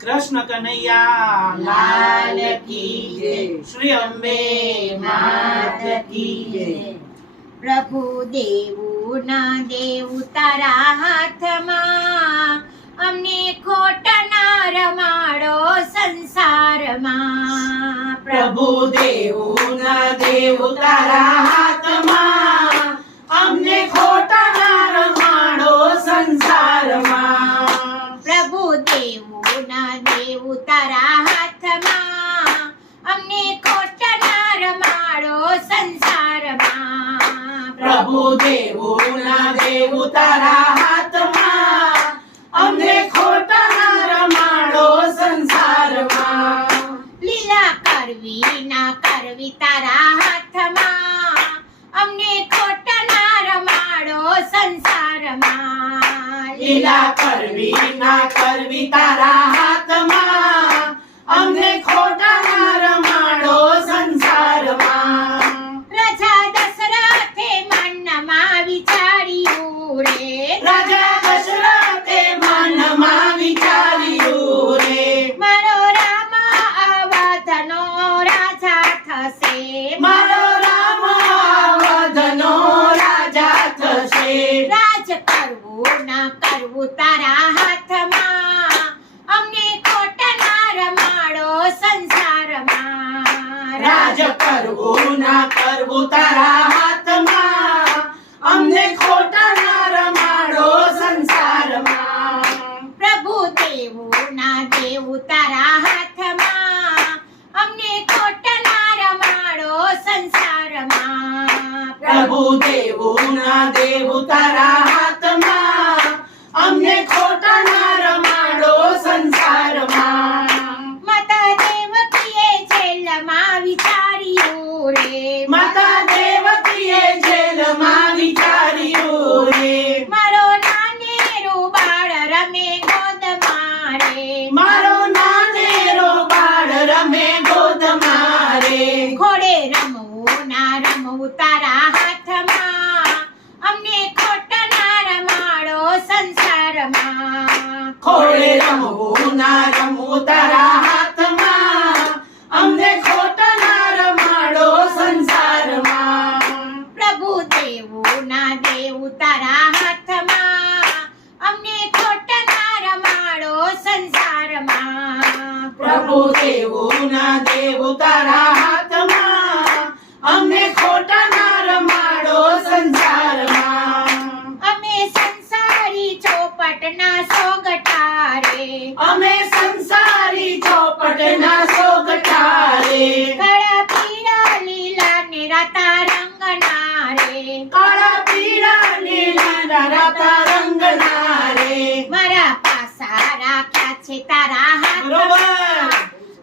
કૃષ્ણ કનૈયા લાલ કી જય. શ્રી અંબે માત કી જય. પ્રભુ દેવું ના દેવું તારા હાથમાં અમને ખોટ ના રમાડો સંસારમાં પ્રભુ દેવું ના દેવું તારા હાથમાં અમને ખોટા સંસારમાં પ્રભુ દેવો ના દેવું તારા હાથમાં અમને ખોટા ના રમાડો સંસારમાં લીલા કરવી ના કરવી તારા હાથમાં અમને ખોટા ના રમાડો સંસારમાં લીલા કરવી ના કરવી તારા હાથમાં સંસારમાં રાજ કરવું ના કરવું તારા હાથમાં અમને ખોટા ના રમાડો સંસારમાં પ્રભુ દેવું ના દેવું તારા હાથમાં અમને ખોટ ના રમાડો સંસારમાં પ્રભુ દેવું ના દેવું તારા સોગઠારે અમે સંસારી ચોપટના સોગઠારે કાળા પીળા લીલા ને રાતા રંગના રે કાળા પીળા લીલા રાતા રંગના રે મારા પાસા રાખ્યા છે તારા હાથમાં બરોબર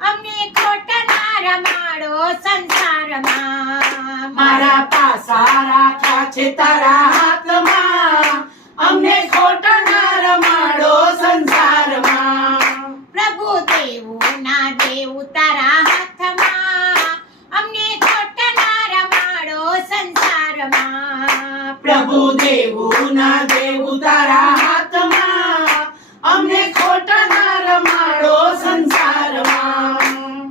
અમને ખોટા ના રમાડો સંસારમાં મારા પાસા રાખ્યા છે તારા હાથમાં અમને ખોટા ના રમાડો સંસારમાં. પ્રભુ દેવું ના દેવું તારા હાથમાં. અમને ખોટા ના રમાડો સંસારમાં. પ્રભુ દેવું ના દેવું તારા હાથમાં અમને ખોટા ના રમાડો સંસારમાં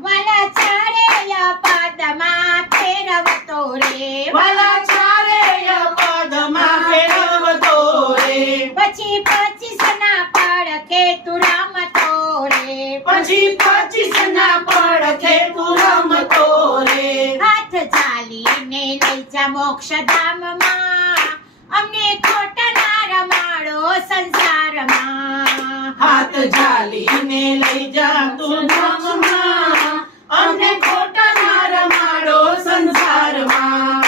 વાલા ચારેય પદમાં ફેરવતો રે વાલા ચારેય પદમાં ફેરવતો રે પછી પચીસ ના પડખે તું રમતો રે પછી પચીસ ના પડખે તું રમતો રે હાથ ચાલીને લઈ જા મોક્ષ ધામમાં અમને ખોટા ના રમાડો સંસારમાં. હાથ ઝાલીને લઈ જા તું ધામમાં અમને ખોટા ના રમાડો સંસારમાં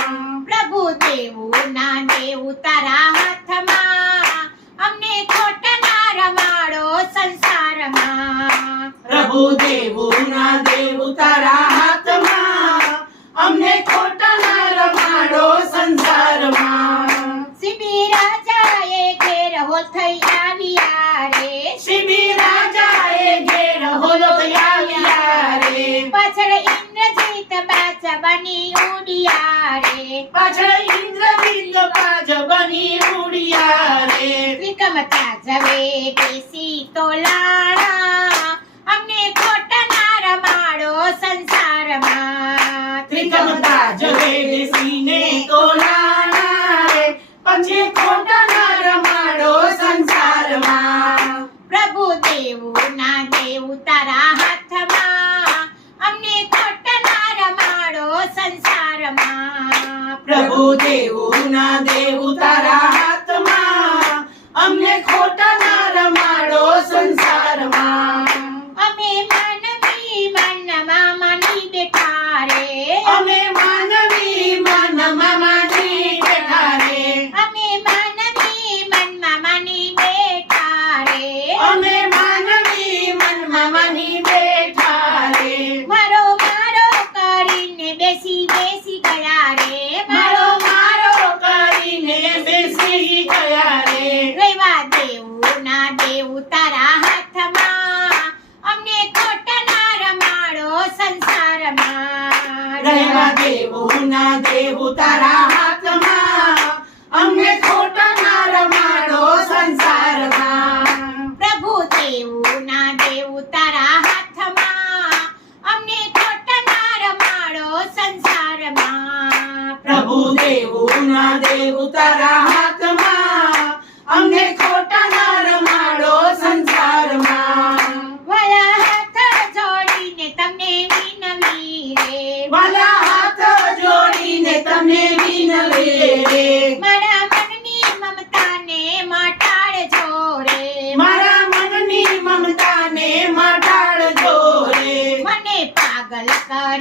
પ્રભુ દેવું ના દેવું તારા હાથમાં અમને ખોટા ના રમાડો સંસારમાં પ્રભુ દેવું ના દેવું તારા હાથમાં અમને ખોટા ના રમાડો સંસારમાં સિબી રાજાએ ઘેર હોલ થઈ આવ્યા રે શિબી રાજાએ ઘેર હોલો આવ્યા રે પાછળ ઇન્દ્રજીત બાજ બની ઉડિયા રે પાછળ ઇન્દ્રજીત બાજ બની ઉડિયા રે ત્રિકમતા જવે બેસી તો લાણા પ્રભુ દેવું ના દેવું તારા હાથમાં. અમને ખોટા ના રમાડો સંસાર રહ્યા દેવું ના દેવું તારા હાથમાં અમને ખોટા ના રમાડો સંસારમાં પ્રભુ દેવું ના દેવું તારા હાથમાં અમને ખોટા ના રમાડો સંસારમાં પ્રભુ દેવું ના દેવું તારા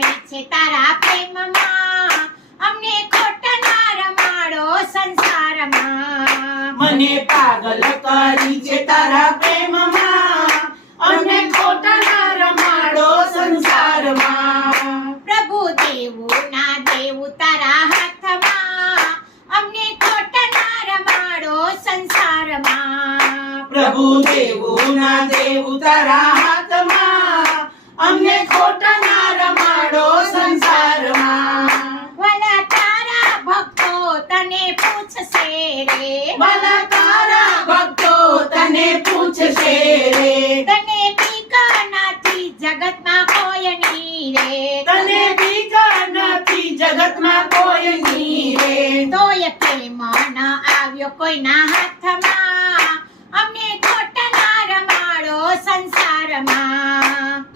પડે છે તારા પ્રેમમાં. અમને ખોટા ના રમાડો સંસારમાં. મને પાગલ કરી છે તારા પ્રેમમાં.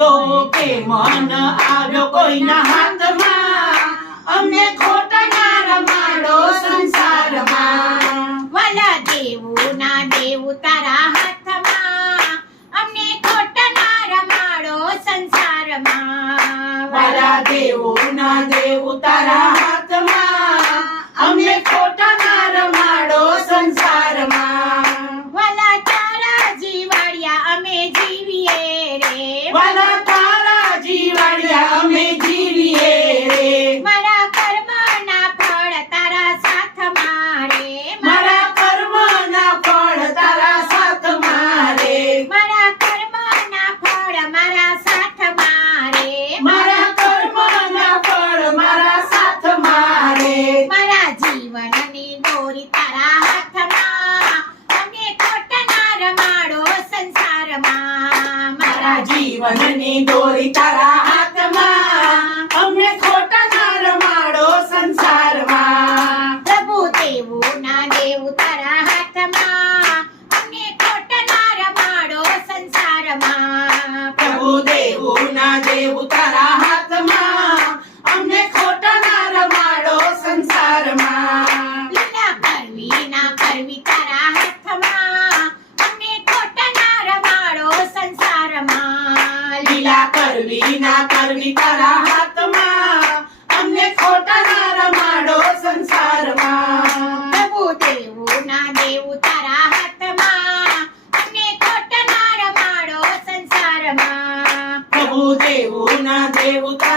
તો કે મન આવ્યો કોઈના હાથમાં? અમને ખોટા ના રમાડો સંસારમાં. વાલા દેવું ના દેવું તારા હાથમાં. અમને ખોટા ના રમાડો સંસારમાં. વાલા દેવું ના દેવું તારા నా దేవుతా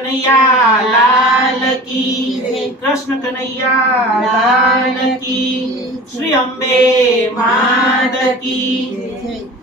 કનૈયા લાલ કી કૃષ્ણ કનૈયા લાલ કી શ્રી અંબે માત કી